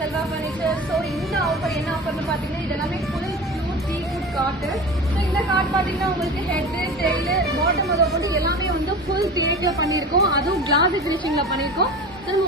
Selva furniture. So இந்த offer என்ன ஆஃபர்னு பார்த்தீங்கன்னா இது எல்லாமே ஃபுல் பியூர் டீ குட் காட்டு. ஸோ இந்த கார்ட் பார்த்தீங்கன்னா உங்களுக்கு ஹெட்டு டெய்லு பாட்டம் அதை கொண்டு எல்லாமே வந்து ஃபுல் தேக்கில் பண்ணியிருக்கோம். அதுவும் கிளாஸ் ஃபினிஷிங்கில் பண்ணியிருக்கோம்.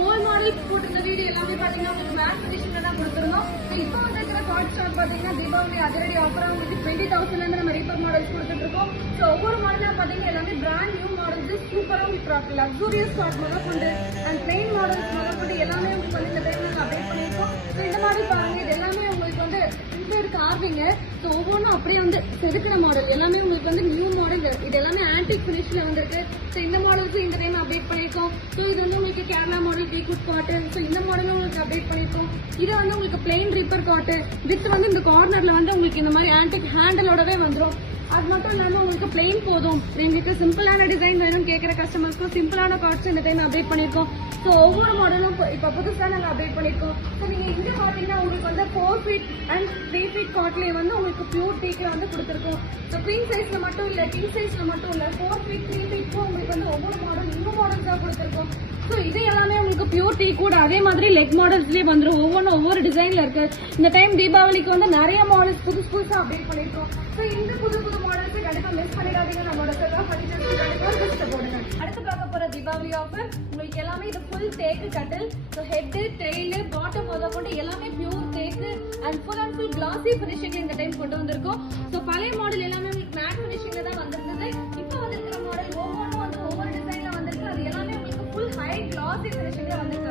ஓல்ட் மாடல் போட்டிருந்த வீடியோ எல்லாமே பார்த்தீங்கன்னா உங்களுக்கு மேட் ஃபினிஷிங்ல தான் கொடுத்துருந்தோம். இப்போ வந்து இருக்கிற கார்ட் ஸ்டாக் பார்த்தீங்கன்னா தீபாவளி அதிரடி ஆஃபராக உங்களுக்கு 20,000 நம்ம ரீபர் மாடல்ஸ் கொடுத்துட்டு இருக்கோம். ஸோ ஒவ்வொரு மாடலாக பார்த்தீங்கன்னா எல்லாமே பிராண்ட் நியூ மாடல்ஸ் சூப்பராக உங்களுக்கு லக்ஸூரியஸ் கார்ட் முதல் கொண்டு அண்ட் பிளெயின் மாடல்ஸ் முதல் கொண்டு எல்லாமே உங்களுக்கு வந்து இந்த டைம்ல அப்டேட் பண்ணியிருக்கோம். ஸோ இந்த மாதிரி பாருங்க இது எல்லாமே உங்களுக்கு வந்து இன்டர் கார்விங்க. ஸோ ஒவ்வொன்றும் அப்படியே வந்து செதுக்கிற மாடல் எல்லாமே உங்களுக்கு வந்து நியூ மாடல். இது எல்லாமே ஆன்டிக் ஃபினிஷ்ல வந்திருக்கு. ஸோ இந்த மாடல்ஸ் இந்த டைம் அப்டேட் பண்ணியிருக்கோம். ஸோ இது வந்து உங்களுக்கு Kerala model tea good cotton. So இந்த மாடலும் உங்களுக்கு அப்டேட் பண்ணியிருக்கோம். இது வந்து உங்களுக்கு பிளெயின் ரிப்பர் காட்டு வித் வந்து இந்த கார்னர்ல வந்து உங்களுக்கு இந்த மாதிரி ஆன்டிக் ஹேண்டலோடவே வந்துடும். அது மட்டும் இல்லாமல் உங்களுக்கு பிளெயின் போதும். எங்களுக்கு சிம்பிளான டிசைன் வேணும் கேட்குற கஸ்டமர்ஸ்க்கும் சிம்பிளான கார்ட்ஸ் இந்த டைம் அப்டேட் பண்ணியிருக்கோம். ஸோ ஒவ்வொரு மாடலும் இப்போ புதுசாக நாங்கள் அப்டேட் பண்ணியிருக்கோம். ஸோ நீங்கள் இங்கே பார்த்தீங்கன்னா உங்களுக்கு வந்து 4 ஃபீட் அண்ட் 3 ஃபீட் காட்லேயே வந்து உங்களுக்கு பியூர் டீக்கு வந்து கொடுத்துருக்கோம். ஸோ குவீன் சைஸில் மட்டும் இல்லை கிங் சைஸில் மட்டும் இல்லை 4 ஃபீட் 3 ஃபீட்க்கும் உங்களுக்கு வந்து ஒவ்வொரு மாடல் நியூ மாடல்ஸ் தான் கொடுத்துருக்கோம். ஸோ இது எல்லாமே உங்களுக்கு பியூர் டீ கூட அதே மாதிரி லெக் மாடல்ஸ்லேயே வந்துடும். ஒவ்வொன்றும் ஒவ்வொரு டிசைனில் இருக்கு. இந்த டைம் தீபாவளிக்கு வந்து நிறைய மாடல்ஸ் புதுசாக அப்டேட் பண்ணியிருக்கோம். ஸோ இந்த புது மாடல்ஸை கண்டிப்பாக மிஸ் பண்ணிடாதீங்க. நம்மளோட செல்வா ஃபர்னிச்சர்ஸ் கண்டிப்பாக லிஸ்ட்டை போடுங்க. அடுத்து பார்க்க போகிற தீபாவளி ஆஃபர் உங்களுக்கு எல்லாமே இது ஃபுல் தேக்கு கட்டில். ஸோ ஹெட்டு டெய்லு பாட்டம் முதல் கொண்டு எல்லாமே பியூர் தேக்கு அண்ட் ஃபுல் கிளாசி ஃபினிஷிங் இந்த டைம் கொண்டு வந்திருக்கோம். ஸோ பழைய மாடல் எல்லாமே உங்களுக்கு மேட் ஃபினிஷிங்ல தான் வந்திருந்தது. இப்போ வந்திருக்கிற மாடல் ஒவ்வொன்றும் வந்து ஒவ்வொரு டிசைன்ல வந்திருக்கு. அது எல்லாமே உங்களுக்கு ஃபுல் ஹை கிளாசி ஃபினிஷிங்ல வந்திருக்கு.